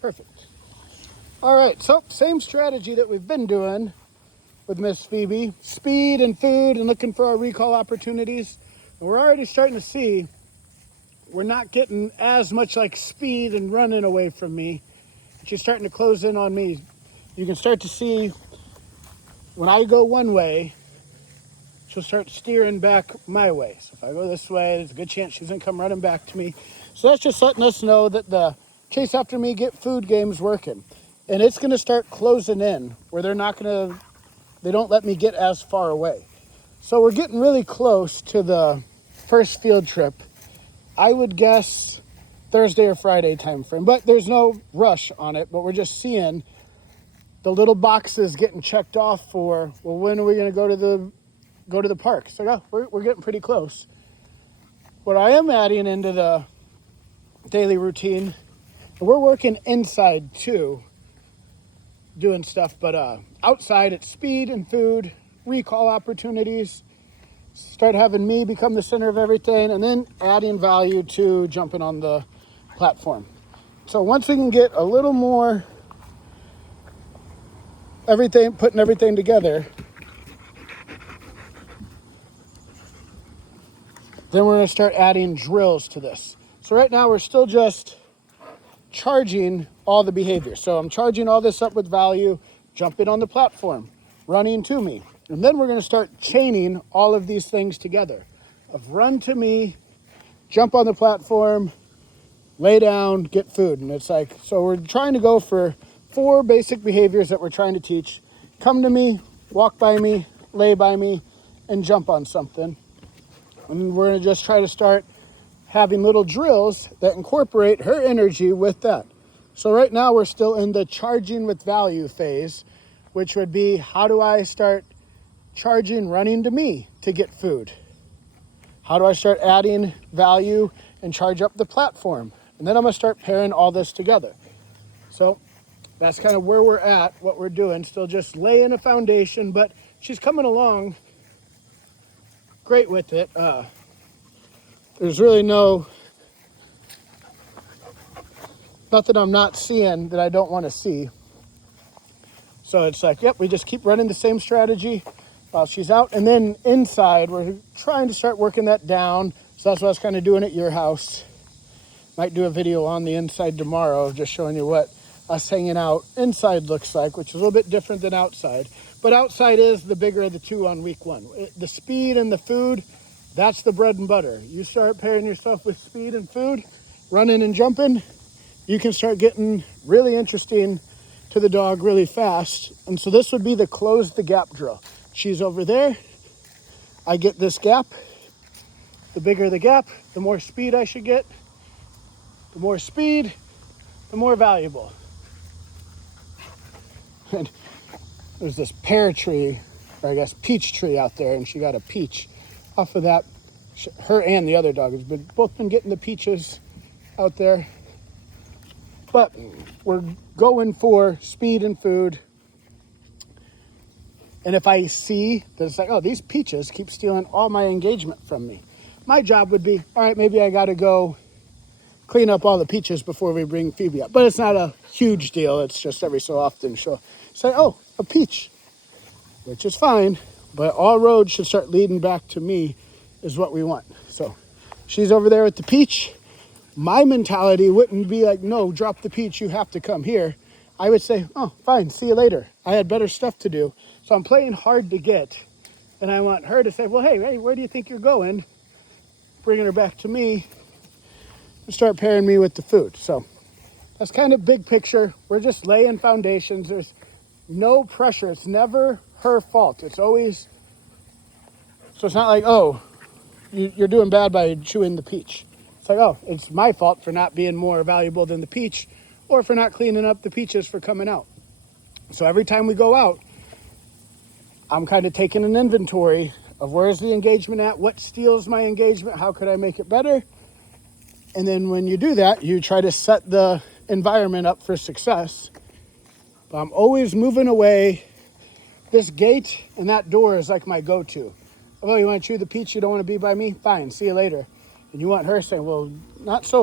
Perfect. All right, so same strategy that we've been doing with Miss Phoebe. Speed and food and looking for our recall opportunities. And we're already starting to see we're not getting as much like speed and running away from me. She's starting to close in on me. You can start to see when I go one way, she'll start steering back my way. So if I go this way, there's a good chance she's gonna come running back to me. So that's just letting us know that the chase after me, get food game's working. And it's gonna start closing in where they don't let me get as far away. So we're getting really close to the first field trip. I would guess Thursday or Friday time frame, but there's no rush on it, but we're just seeing the little boxes getting checked off for, well, when are we gonna go to the park? So yeah, we're getting pretty close. What I am adding into the daily routine, we're working inside too, doing stuff, but outside it's speed and food, recall opportunities, start having me become the center of everything, and then adding value to jumping on the platform. So once we can get a little more putting everything together, then we're gonna start adding drills to this. So right now we're still just charging all the behavior. So I'm charging all this up with value, jumping on the platform, running to me. And then we're gonna start chaining all of these things together of run to me, jump on the platform, lay down, get food. And it's like, so we're trying to go for 4 basic behaviors that we're trying to teach. Come to me, walk by me, lay by me, and jump on something. And we're gonna just try to start having little drills that incorporate her energy with that. So right now we're still in the charging with value phase, which would be, how do I start charging running to me to get food? How do I start adding value and charge up the platform? And then I'm gonna start pairing all this together. So that's kind of where we're at, what we're doing, still just laying a foundation, but she's coming along great with it. There's really nothing I'm not seeing that I don't want to see. So it's like, yep, we just keep running the same strategy while she's out. And then inside, we're trying to start working that down. So that's what I was kind of doing at your house. Might do a video on the inside tomorrow of just showing you what us hanging out inside looks like, which is a little bit different than outside. But outside is the bigger of the two on week 1. The speed and the food, that's the bread and butter. You start pairing yourself with speed and food, running and jumping, you can start getting really interesting to the dog really fast. And so this would be the close the gap drill. She's over there, I get this gap. The bigger the gap, the more speed I should get. The more speed, the more valuable. And there's this pear tree, or I guess peach tree out there, and she got a peach off of that. Her and the other dog has both been getting the peaches out there. But we're going for speed and food. And if I see that it's like, oh, these peaches keep stealing all my engagement from me, my job would be, all right, maybe I got to go clean up all the peaches before we bring Phoebe up. But it's not a huge deal. It's just every so often she'll say, oh, a peach, which is fine. But all roads should start leading back to me is what we want. So she's over there with the peach. My mentality wouldn't be like, no, drop the peach, you have to come here. I would say, oh, fine, see you later. I had better stuff to do. So I'm playing hard to get. And I want her to say, well, hey, where do you think you're going? Bringing her back to me and start pairing me with the food. So that's kind of big picture. We're just laying foundations. There's no pressure. It's never her fault. It's always, so it's not like, oh, you're doing bad by chewing the peach. It's like, oh, it's my fault for not being more valuable than the peach, or for not cleaning up the peaches for coming out. So every time we go out, I'm kind of taking an inventory of where's the engagement at, what steals my engagement, how could I make it better? And then when you do that, you try to set the environment up for success. But I'm always moving away. This gate and that door is like my go-to. Oh, you want to chew the peach, you don't want to be by me? Fine, see you later. And you want her saying, well, not so